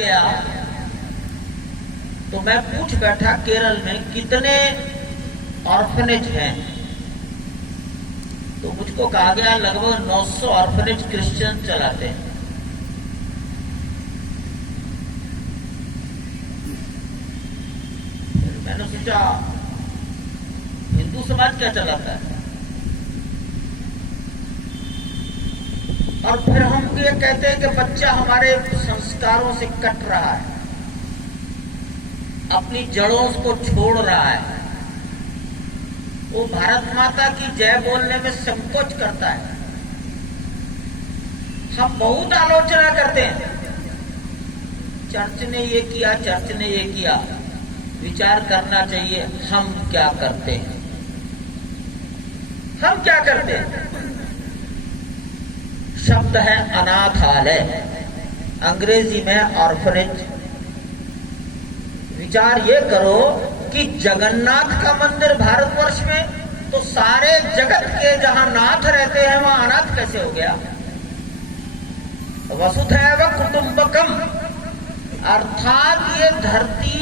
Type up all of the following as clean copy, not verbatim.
गया तो मैं पूछ बैठा केरल में कितने ऑर्फनेज हैं, तो मुझको कहा गया लगभग 900 ऑर्फनेज क्रिश्चियन चलाते हैं। मैंने सोचा हिंदू समाज क्या चलाता है, और फिर हम ये कहते हैं कि बच्चा हमारे संस्कारों से कट रहा है, अपनी जड़ों को छोड़ रहा है, वो भारत माता की जय बोलने में संकोच करता है। हम बहुत आलोचना करते हैं, चर्च ने ये किया, चर्च ने ये किया। विचार करना चाहिए हम क्या करते हैं, हम क्या करते हैं। शब्द है अनाथालय, अंग्रेजी में ऑर्फनेज। विचार ये करो कि जगन्नाथ का मंदिर भारतवर्ष में, तो सारे जगत के जहां नाथ रहते हैं वहां अनाथ कैसे हो गया। वसुधैव कुटुंबकम, अर्थात ये धरती,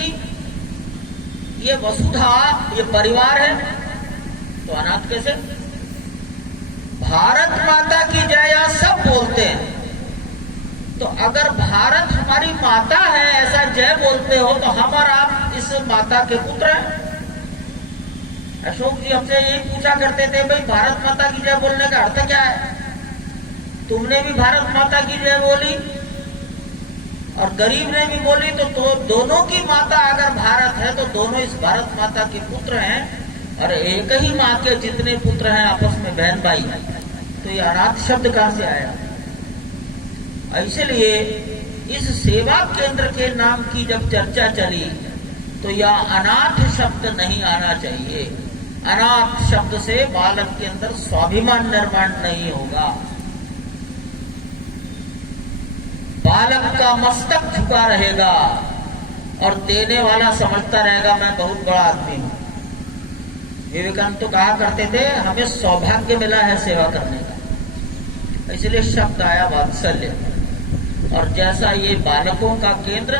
ये वसुधा, ये परिवार है, तो अनाथ कैसे। भारत माता की जय या सब बोलते हैं, तो अगर भारत हमारी माता है ऐसा जय बोलते हो, तो हम और आप इस माता के पुत्र हैं। अशोक जी हमसे यही पूछा करते थे, भाई भारत माता की जय बोलने का अर्थ क्या है। तुमने भी भारत माता की जय बोली और गरीब ने भी बोली, तो दोनों की माता अगर भारत है तो दोनों इस भारत माता के पुत्र हैं, और एक ही माँ के जितने पुत्र हैं आपस में बहन भाई, तो ये अनाथ शब्द कहां से आया। इसलिए इस सेवा केंद्र के नाम की जब चर्चा चली तो यह अनाथ शब्द नहीं आना चाहिए। अनाथ शब्द से बालक के अंदर स्वाभिमान निर्माण नहीं होगा, बालक का मस्तक झुका रहेगा और देने वाला समझता रहेगा मैं बहुत बड़ा आदमी हूं। विवेकानंद तो कहा करते थे हमें सौभाग्य मिला है सेवा करने का, इसलिए शब्द आया वात्सल्य। और जैसा ये बालकों का केंद्र,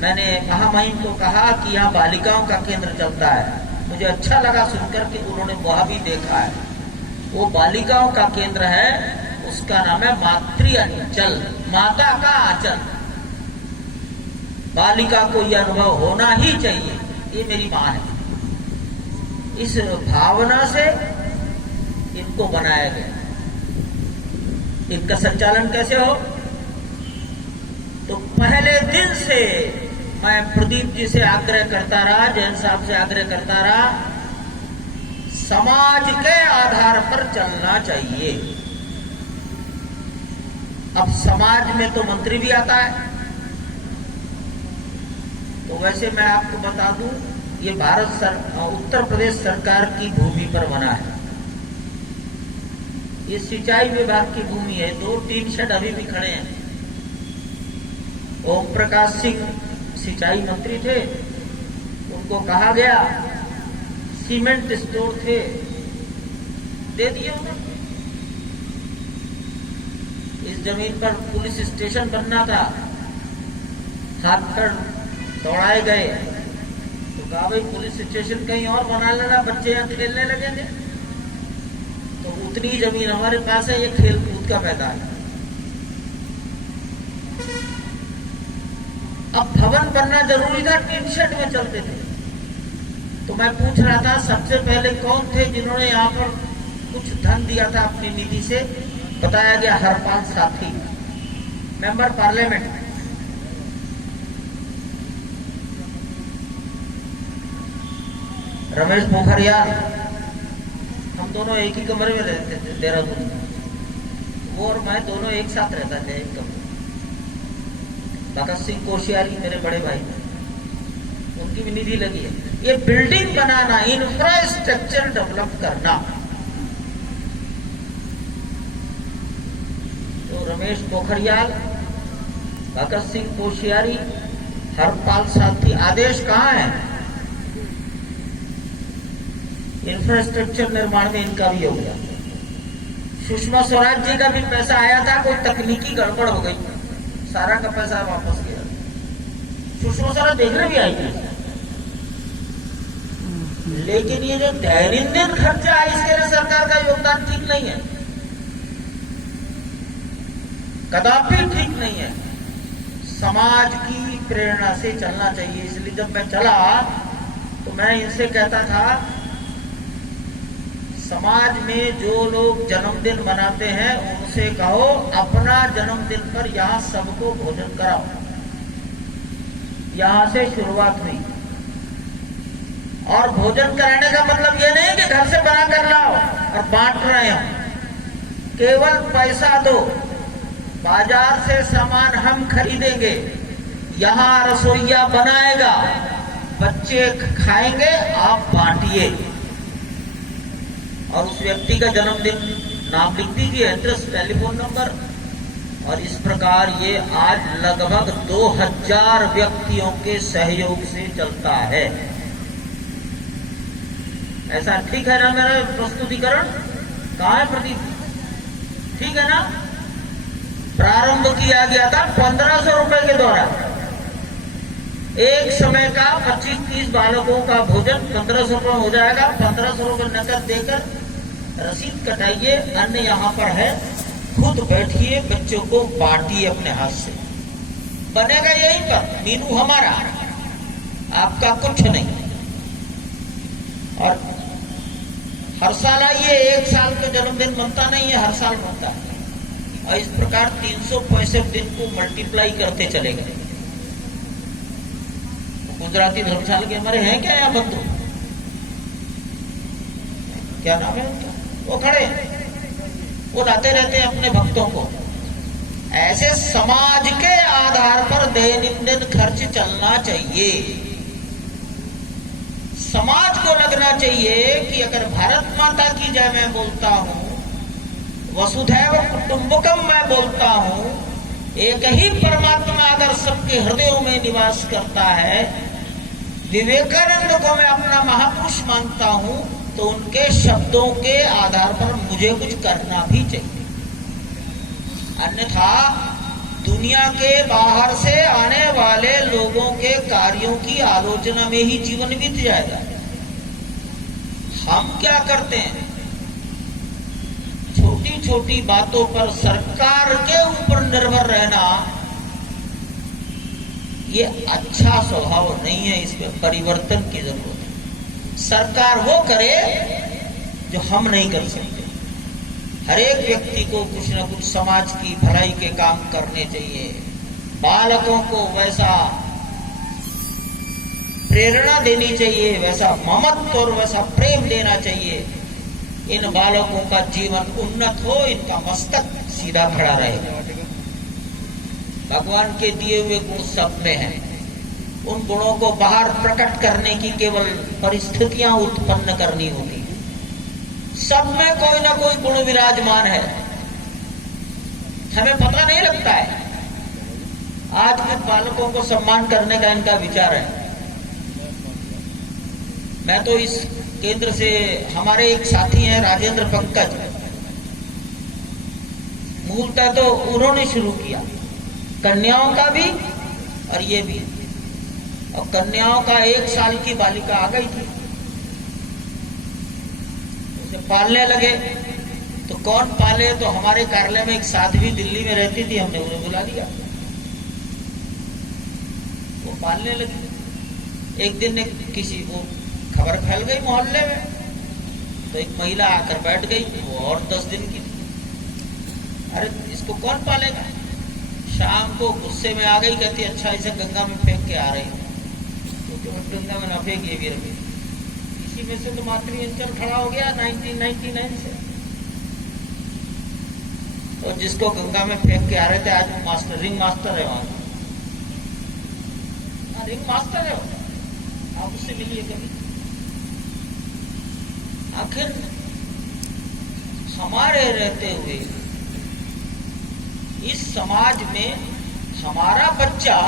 मैंने महामहिम को कहा कि यहाँ बालिकाओं का केंद्र चलता है, मुझे अच्छा लगा सुनकर कि उन्होंने वह भी देखा है। वो बालिकाओं का केंद्र है, उसका नाम है मातृ अंचल, माता का आंचल। बालिका को यह अनुभव होना ही चाहिए, ये मेरी माँ है। इस भावना से इनको बनाया गया। इनका संचालन कैसे हो, तो पहले दिन से मैं प्रदीप जी से आग्रह करता रहा, जैन साहब से आग्रह करता रहा, समाज के आधार पर चलना चाहिए। अब समाज में तो मंत्री भी आता है, तो वैसे मैं आपको बता दूं, ये उत्तर प्रदेश सरकार की भूमि पर बना है। ये सिंचाई विभाग की भूमि है। 2 टीन शेड अभी भी खड़े हैं। ओम प्रकाश सिंह सिंचाई मंत्री थे, उनको कहा गया, सीमेंट स्टोर थे, दे दिए उन्होंने। इस जमीन पर पुलिस स्टेशन बनना था, हाथ पैर दौड़ाए गए, तो कहा भाई पुलिस स्टेशन कहीं और बना लेना, बच्चे यहाँ खेलने लगेंगे। तो उतनी जमीन हमारे पास है, ये खेल कूद का मैदान है। अब भवन बनना जरूरी था, टीन शेड में चलते थे। तो मैं पूछ रहा था सबसे पहले कौन थे जिन्होंने यहाँ पर कुछ धन दिया था अपनी निधि से। बताया गया हरपाल साथी, मेंबर पार्लियामेंट। रमेश पोखरियाल, हम दोनों एक ही कमरे में रहते थे देहरादून में। वो और मैं दोनों एक साथ रहते थे एक कमरे। भगत सिंह कोश्यारी मेरे बड़े भाई, उनकी भी निधि लगी है। ये बिल्डिंग बनाना, इंफ्रास्ट्रक्चर डेवलप करना, तो रमेश पोखरियाल, भगत सिंह कोश्यारी, हरपाल साथी, आदेश कहाँ है। इंफ्रास्ट्रक्चर निर्माण में इनका भी हो गया। सुषमा स्वराज जी का भी पैसा आया था, कोई तकनीकी गड़बड़ हो गई, सारा का पैसा वापस गया। सुषमा स्वराज देखने भी आई थी, लेकिन ये जो दैनंदिन खर्चा है इसके लिए सरकार का योगदान ठीक नहीं है, कदापि ठीक नहीं है। समाज की प्रेरणा से चलना चाहिए। इसलिए जब मैं चला तो मैं इनसे कहता था, समाज में जो लोग जन्मदिन मनाते हैं उनसे कहो अपना जन्मदिन पर यहां सबको भोजन कराओ। यहां से शुरुआत हुई। और भोजन कराने का मतलब ये नहीं कि घर से बना कर लाओ और बांट रहे हो, केवल पैसा दो, बाजार से सामान हम खरीदेंगे, यहां रसोइया बनाएगा, बच्चे खाएंगे, आप बांटिए। और उस व्यक्ति का जन्मदिन नाम लिख दीजिए, एड्रेस, टेलीफोन नंबर। और इस प्रकार ये आज लगभग 2000 व्यक्तियों के सहयोग से चलता है। ऐसा ठीक है ना? मेरा प्रस्तुतिकरण कहाँ है प्रदीप? ठीक है ना? प्रारंभ किया गया था 1500 रुपए के द्वारा। एक समय का 25-30 बालकों का भोजन 1500 रुपये हो जाएगा। 1500 रुपये नकद देकर रसीद कटाइए, अन्य यहाँ पर है, खुद बैठिए, बच्चों को बांटिए अपने हाथ से। बनेगा यहीं पर, मीनू हमारा, आपका कुछ नहीं। और हर साल आइए, एक साल तो जन्मदिन बनता नहीं है, हर साल बनता है। और इस प्रकार 365 दिन को मल्टीप्लाई करते चले गए। गुजराती धर्मशाला के हमारे हैं क्या यहाँ बंधु? क्या नाम है उनका? वो खड़े, वो लाते रहते हैं अपने भक्तों को। ऐसे समाज के आधार पर दैनंदिन खर्च चलना चाहिए। समाज को लगना चाहिए कि अगर भारत माता की जय मैं बोलता हूं, वसुधैव कुटुंबकम मैं बोलता हूं, एक ही परमात्मा अगर सबके हृदयों में निवास करता है, विवेकानंद को मैं अपना महापुरुष मानता हूं, तो उनके शब्दों के आधार पर मुझे कुछ करना भी चाहिए। अन्यथा दुनिया के बाहर से आने वाले लोगों के कार्यों की आलोचना में ही जीवन बीत जाएगा। हम क्या करते हैं? छोटी छोटी बातों पर सरकार के ऊपर निर्भर रहना, ये अच्छा स्वभाव नहीं है। इसमें परिवर्तन की जरूरत है। सरकार वो करे जो हम नहीं कर सकते। हर एक व्यक्ति को कुछ न कुछ समाज की भलाई के काम करने चाहिए। बालकों को वैसा प्रेरणा देनी चाहिए, वैसा ममत्व और वैसा प्रेम देना चाहिए। इन बालकों का जीवन उन्नत हो, इनका मस्तक सीधा खड़ा रहे। भगवान के दिए हुए गुण सब में हैं। उन गुणों को बाहर प्रकट करने की केवल परिस्थितियां उत्पन्न करनी होती। सब में कोई ना कोई गुण विराजमान है, हमें पता नहीं लगता है। आज के बालकों को सम्मान करने का इनका विचार है। मैं तो इस केंद्र से, हमारे एक साथी हैं राजेंद्र पंकज, मूलतः तो उन्होंने शुरू किया, कन्याओं का भी और ये भी। और कन्याओं का 1 साल की बालिका आ गई थी, उसे पालने लगे। तो कौन पाले? तो हमारे कार्यालय में एक साध्वी दिल्ली में रहती थी, हमने उन्हें बुला लिया, वो पालने लगी। एक दिन किसी को खबर फैल गई मोहल्ले में, तो एक महिला आकर बैठ गई, वो और 10 दिन की थी। अरे इसको कौन पालेगा? शाम को गुस्से में आ गई, कहती अच्छा इसे गंगा में फेंक के आ रही, तो गंगा में ना फेंक, ये भी रखी। इसी में से तो मातृअंचल खड़ा हो गया 1999 से। तो जिसको गंगा में फेंक के आ रहे थे, आज मास्टर, रिंग मास्टर है वहां, रिंग मास्टर है, आप उससे मिलिए कभी। आखिर हमारे रहते हुए इस समाज में हमारा बच्चा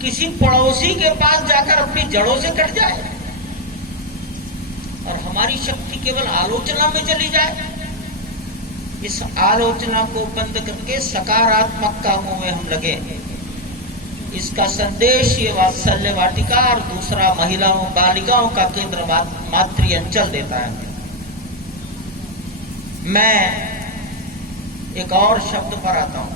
किसी पड़ोसी के पास जाकर अपनी जड़ों से कट जाए और हमारी शक्ति केवल आलोचना में चली जाए। इस आलोचना को बंद करके सकारात्मक कामों में हम लगे। इसका संदेश ये वात्सल्य वाटिका और दूसरा महिलाओं बालिकाओं का केंद्र मातृ अंचल देता है। मैं एक और शब्द पर आता हूं,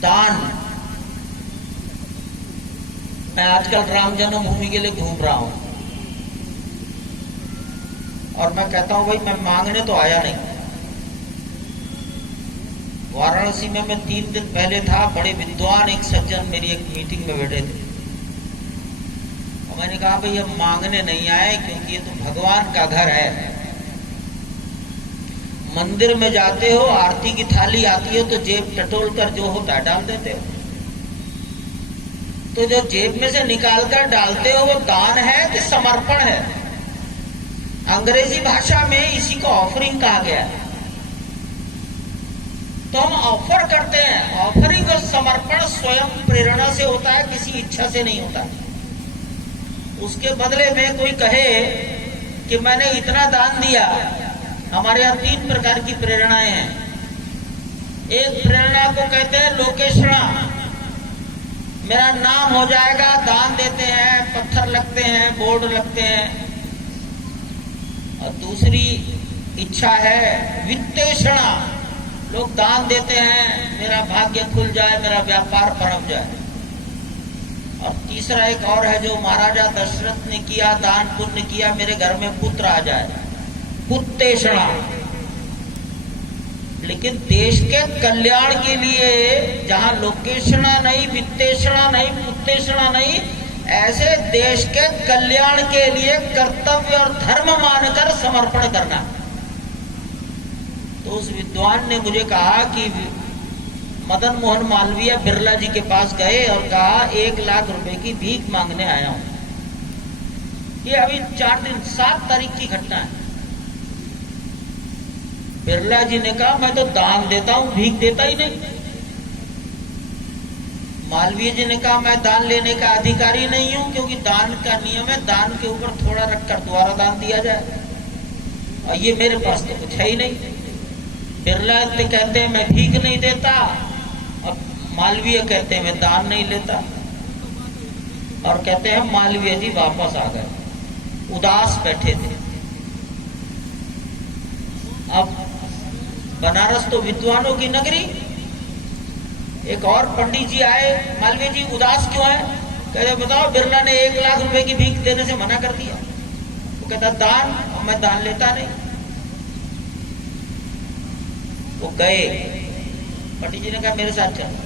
दान। मैं आजकल राम जन्मभूमि के लिए घूम रहा हूं और मैं कहता हूं भाई मैं मांगने तो आया नहीं। वाराणसी में मैं 3 दिन पहले था, बड़े विद्वान एक सज्जन मेरी एक मीटिंग में बैठे थे और मैंने कहा भाई हम मांगने नहीं आए, क्योंकि ये तो भगवान का घर है। मंदिर में जाते हो, आरती की थाली आती है तो जेब टटोल कर जो होता है डाल देते हो, तो जो जेब में से निकाल कर डालते हो वो दान है कि समर्पण है? अंग्रेजी भाषा में इसी को ऑफरिंग कहा गया है। तो हम ऑफर करते हैं। ऑफरिंग और समर्पण स्वयं प्रेरणा से होता है, किसी इच्छा से नहीं होता। उसके बदले में कोई कहे कि मैंने इतना दान दिया। हमारे यहाँ 3 प्रकार की प्रेरणाएं हैं। एक प्रेरणा को कहते हैं लोकेशणा, मेरा नाम हो जाएगा, दान देते हैं, पत्थर लगते हैं, बोर्ड लगते हैं। और दूसरी इच्छा है वित्तेषणा, लोग दान देते हैं, मेरा भाग्य खुल जाए, मेरा व्यापार पनप जाए। और तीसरा एक और है जो महाराजा दशरथ ने किया, दान पुण्य किया, मेरे घर में पुत्र आ जाए, पुत्तेषणा। लेकिन देश के कल्याण के लिए जहां लोकेशणा नहीं, वित्तेषणा नहीं, पुत्तेषणा नहीं, ऐसे देश के कल्याण के लिए कर्तव्य और धर्म मानकर समर्पण करना। तो उस विद्वान ने मुझे कहा कि मदन मोहन मालवीय बिरला जी के पास गए और कहा 1 लाख रुपए की भीख मांगने आया हूं। ये अभी 4 दिन 7 तारीख की घटना है। बिरला जी ने कहा मैं तो दान देता हूं, भीख देता ही नहीं। मालवीय जी ने कहा मैं दान लेने का अधिकारी नहीं हूं, क्योंकि दान का नियम है दान के ऊपर थोड़ा रखकर दोबारा दान दिया जाए, और ये मेरे पास तो कुछ है ही नहीं। बिरला जी कहते हैं मैं भीख नहीं देता, और मालवीय कहते हैं मैं दान नहीं लेता। और कहते हैं मालवीय जी वापस आ गए, उदास बैठे थे। अब बनारस तो विद्वानों की नगरी। एक और पंडित जी आए, मालवीय जी उदास क्यों है? कहते बताओ बिरला ने 1 लाख रुपए की भीख देने से मना कर दिया। वो कहता दान, और मैं दान लेता नहीं। वो गए, पंडित जी ने कहा मेरे साथ चलो।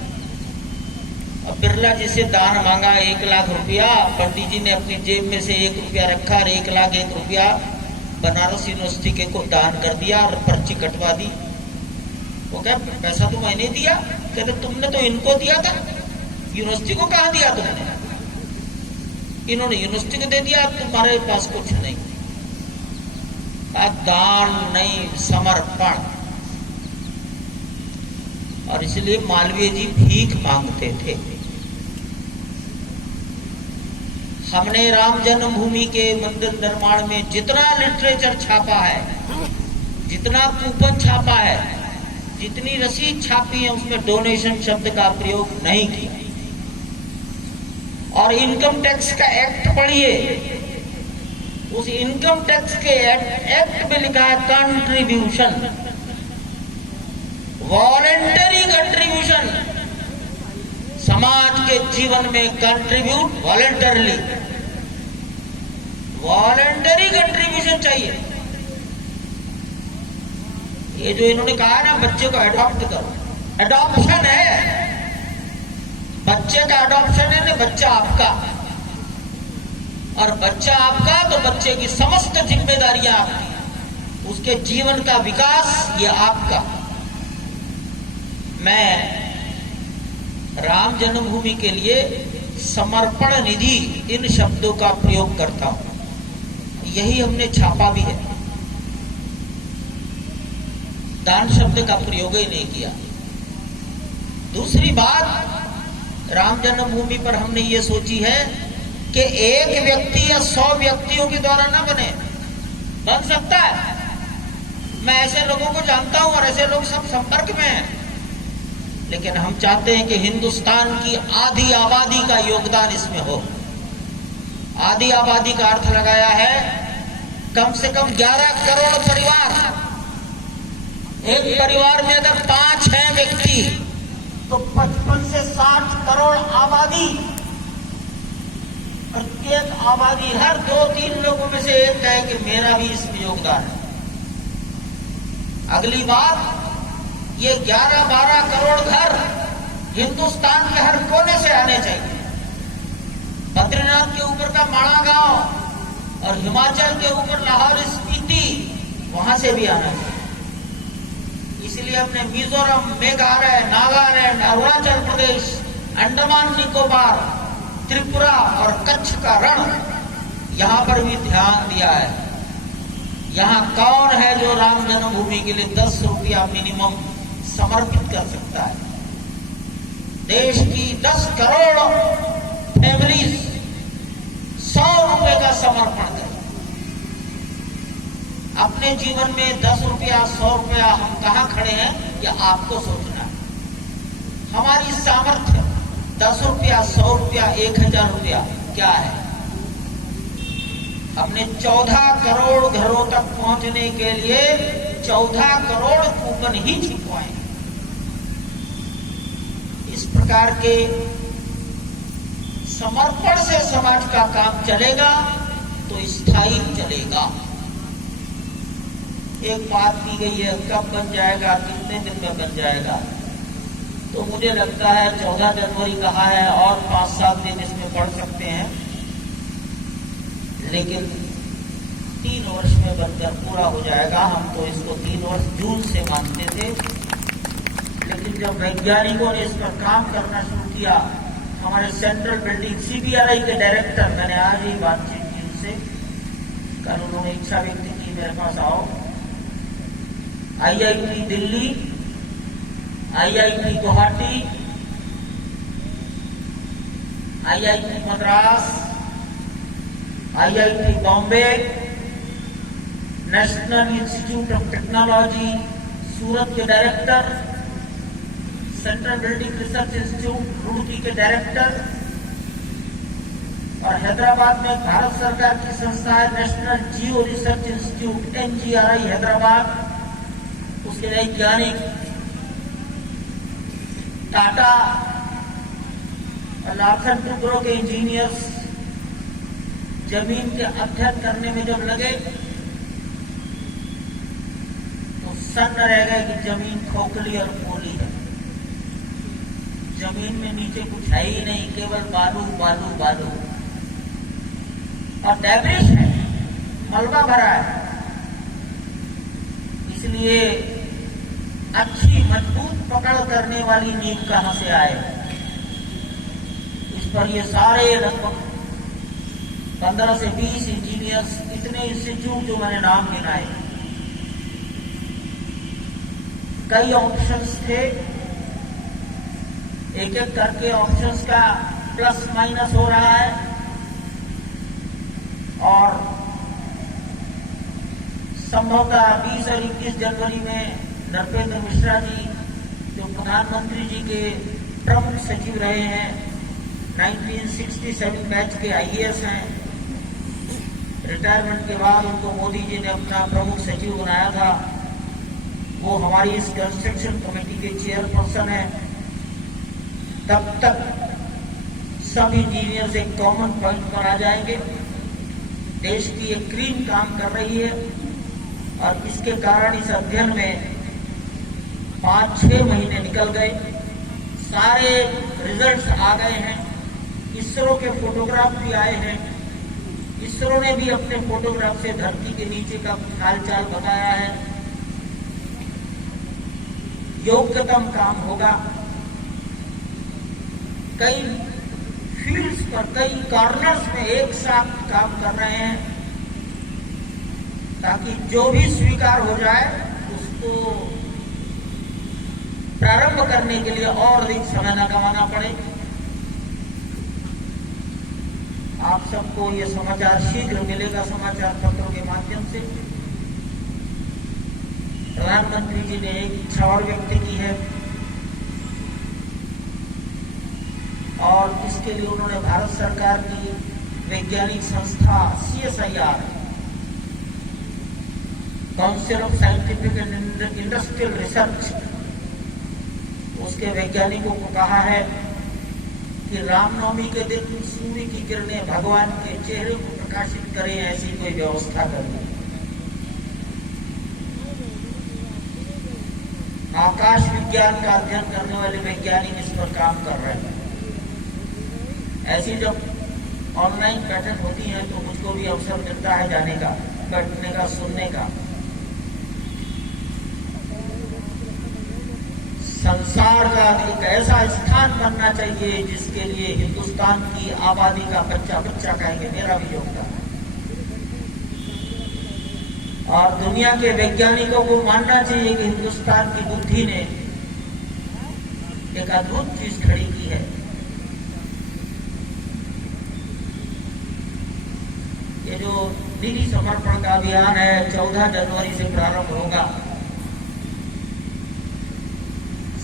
अब बिरला जी से दान मांगा 1 लाख रुपया। पंडित जी ने अपनी जेब में से 1 रुपया रखा और 1 लाख 1 रुपया बनारस यूनिवर्सिटी के को दान कर दिया और पर्ची कटवा दी। वो क्या पैसा तो मैंने दिया? कहते तुमने तो इनको दिया था, यूनिवर्सिटी को कहाँ दिया तुमने? इन्होंने यूनिवर्सिटी को दे दिया, तुम्हारे पास कुछ नहीं। दान नहीं, समर्पण। और इसलिए मालवीय जी भीख मांगते थे। हमने राम जन्मभूमि के मंदिर निर्माण में जितना लिटरेचर छापा है, जितना कूपन छापा है, जितनी रसीद छापी है, उसमें डोनेशन शब्द का प्रयोग नहीं किया। और इनकम टैक्स का एक्ट पढ़िए, उस इनकम टैक्स के एक्ट में लिखा है कंट्रीब्यूशन, वॉलेंटरी कंट्रीब्यूशन। समाज के जीवन में कंट्रीब्यूट वॉलेंटरली, वॉलेंटरी कंट्रीब्यूशन चाहिए। ये जो इन्होंने कहा ना बच्चे को अडॉप्ट करो, अडॉप्शन है, बच्चे का अडॉप्शन है ना, बच्चा आपका। और बच्चा आपका तो बच्चे की समस्त जिम्मेदारियां आपकी, उसके जीवन का विकास ये आपका। मैं राम जन्मभूमि के लिए समर्पण निधि इन शब्दों का प्रयोग करता हूं, यही हमने छापा भी है। दान शब्द का प्रयोग ही नहीं किया। दूसरी बात, राम जन्मभूमि पर हमने ये सोची है कि एक व्यक्ति या 100 व्यक्तियों के द्वारा ना बने, बन सकता है। मैं ऐसे लोगों को जानता हूं और ऐसे लोग सब संपर्क में हैं। लेकिन हम चाहते हैं कि हिंदुस्तान की आधी आबादी का योगदान इसमें हो। आधी आबादी का अर्थ लगाया है कम से कम 11 करोड़ परिवार। एक परिवार में अगर 5 हैं व्यक्ति तो 55 से 60 करोड़ आबादी। प्रत्येक आबादी हर 2-3 लोगों में से एक है कि मेरा भी इसमें योगदान है। अगली बात, ये 11-12 करोड़ घर हिंदुस्तान के हर कोने से आने चाहिए। बद्रीनाथ के ऊपर का माणा गांव और हिमाचल के ऊपर लाहौर स्पीति, वहां से भी आना चाहिए। इसलिए अपने मिजोरम, मेघालय, नागालैंड, अरुणाचल प्रदेश, अंडमान निकोबार, त्रिपुरा और कच्छ का रण, यहां पर भी ध्यान दिया है। यहां कौन है जो राम जन्मभूमि के लिए 10 रुपया मिनिमम समर्पित कर सकता है? देश की 10 करोड़ फैमिलीज 100 रुपए का समर्पण करें। अपने जीवन में 10 रुपया, 100 रुपया हम कहां खड़े हैं, यह आपको सोचना है। हमारी सामर्थ्य 10 रुपया, 100 रुपया, 1000 रुपया क्या है? हमने 14 करोड़ घरों तक पहुंचने के लिए 14 करोड़ कूपन ही छिपवाए। इस प्रकार के समर्पण से समाज का काम चलेगा तो स्थायी चलेगा। एक बात की गई है, कब बन जाएगा, कितने दिन में बन जाएगा? तो मुझे लगता है 14 जनवरी कहा है और 5-7 दिन इसमें बढ़ सकते हैं, लेकिन 3 वर्ष में बनकर पूरा हो जाएगा। हम तो इसको 3 वर्ष जून से मानते थे, लेकिन जब वैज्ञानिकों ने इस पर काम करना शुरू किया, हमारे सेंट्रल बिल्डिंग CBRI के डायरेक्टर, मैंने आज ही बातचीत की उनसे, कल उन्होंने इच्छा व्यक्त की मेरे पास आओ। IIT Delhi, IIT Guwahati, IIT Madras, IIT Bombay, national institute of technology Surat के director, central building research institute Roorkee के डायरेक्टर, और हैदराबाद में भारत सरकार की संस्था है नेशनल जियो रिसर्च इंस्टीट्यूट NGRI हैदराबाद, उसके वैज्ञानिक टाटा और लाखन टुकड़ों के इंजीनियर्स जमीन के अध्ययन करने में जब लगे तो सन्न रह गए कि जमीन खोखली और पोली है। जमीन में नीचे कुछ है ही नहीं, केवल बालू बालू बालू और डैमेज है, मलबा भरा है। इसलिए अच्छी मजबूत पकड़ करने वाली नींव कहां से आए? इस पर ये सारे लगभग 15 से 20 इंजीनियर्स, इतने इंस्टीट्यूट जो मैंने नाम गिनाए, कई ऑप्शंस थे, एक एक करके ऑप्शंस का प्लस माइनस हो रहा है। और संभवतः 20 और 21 जनवरी में नृपेंद्र मिश्रा जी, जो प्रधानमंत्री जी के प्रमुख सचिव रहे हैं, 1967 बैच के IAS हैं, रिटायरमेंट के बाद उनको मोदी जी ने अपना प्रमुख सचिव बनाया था। वो हमारी इस कंस्ट्रक्शन कमेटी के चेयरपर्सन है। तब तक सब इंजीनियर्स एक कॉमन पॉइंट पर आ जाएंगे। देश की एक क्रीम काम कर रही है और इसके कारण इस अध्ययन में 5-6 महीने निकल गए, सारे रिजल्ट्स आ गए हैं। इसरो के फोटोग्राफ भी आए हैं। इसरो ने भी अपने फोटोग्राफ से धरती के नीचे का हालचाल बताया है। योग्यतम काम होगा। कई फील्ड्स पर, कई कॉर्नर्स में एक साथ काम कर रहे हैं ताकि जो भी स्वीकार हो जाए उसको प्रारंभ करने के लिए और अधिक समय न गंवाना पड़े। आप सबको ये समाचार शीघ्र मिलेगा समाचार पत्रों के माध्यम से। प्रधानमंत्री जी ने एक इच्छा और व्यक्त की है और इसके लिए उन्होंने भारत सरकार की वैज्ञानिक संस्था CSIR, council of scientific and industrial research, उसके वैज्ञानिकों को कहा है कि रामनवमी के दिन सूर्य की किरणें भगवान के चेहरे को प्रकाशित करें, ऐसी कोई व्यवस्था करें। आकाश विज्ञान का अध्ययन करने वाले वैज्ञानिक इस पर काम कर रहे हैं। ऐसी जब ऑनलाइन बैठक होती है तो मुझको भी अवसर मिलता है जाने का, बैठने का, सुनने का। संसार का एक ऐसा स्थान बनना चाहिए जिसके लिए हिंदुस्तान की आबादी का बच्चा बच्चा कहेंगे मेरा भी योगदान है, और दुनिया के वैज्ञानिकों को मानना चाहिए कि हिंदुस्तान की बुद्धि ने एक अद्भुत चीज खड़ी की है। ये जो निधि समर्पण का अभियान है 14 जनवरी से प्रारंभ होगा।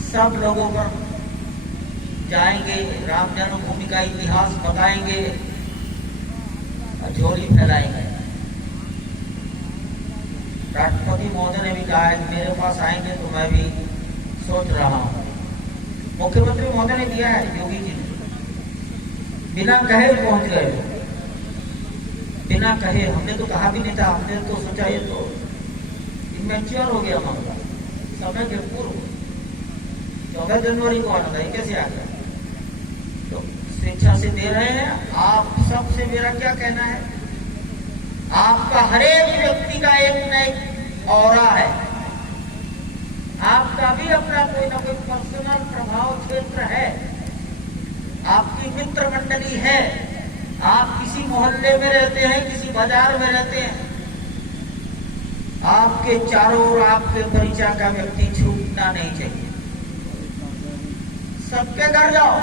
सब लोगों पर जाएंगे, राम जन्मभूमि का इतिहास बताएंगे और झोली फैलाएंगे। राष्ट्रपति महोदय ने भी कहा है कि मेरे पास आएंगे तो मैं भी सोच रहा हूं। मुख्यमंत्री महोदय ने दिया है, योगी जी ने बिना कहे पहुंच गए, बिना कहे। हमने तो कहा भी नहीं था, हमने तो सोचा ये तो इमेच्योर हो गया मामला, समय के पूर्व 14 जनवरी को आना था, ये कैसे आ गया? तो स्वेच्छा से दे रहे हैं। आप सबसे मेरा क्या कहना है, आपका हरेक व्यक्ति का एक न एक ऑरा है, आपका भी अपना कोई ना कोई पर्सनल प्रभाव क्षेत्र है, आपकी मित्र मंडली है, आप किसी मोहल्ले में रहते हैं, किसी बाजार में रहते हैं, आपके चारों ओर आपके परिचय का व्यक्ति छूटना नहीं चाहिए। सबके घर जाओ,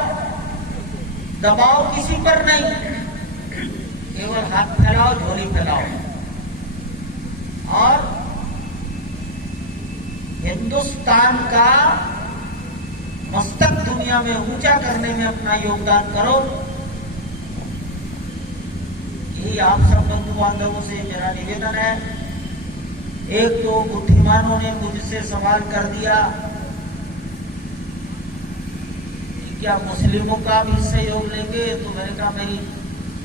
दबाव किसी पर नहीं, केवल हाथ फैलाओ, झोली फैलाओ, और हिंदुस्तान का मस्तक दुनिया में ऊंचा करने में अपना योगदान करो। यही आप सब बंधु बांधवों से मेरा निवेदन है। एक तो बुद्धिमानों ने मुझसे सवाल कर दिया कि क्या मुस्लिमों का भी सहयोग लेंगे, तो मैंने कहा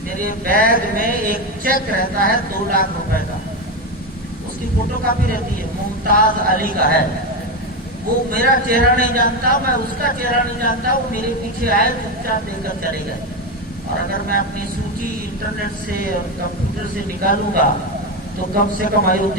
मेरे बैग में एक चेक रहता है 2 लाख रुपए का, उसकी फोटोकॉपी रहती है, मुमताज अली का है। वो मेरा चेहरा नहीं जानता, मैं उसका चेहरा नहीं जानता, वो मेरे पीछे आए, चुपचाप देकर चले गए। और अगर मैं अपनी सूची इंटरनेट से और कंप्यूटर से निकालूंगा तो कम से कम अयोध्या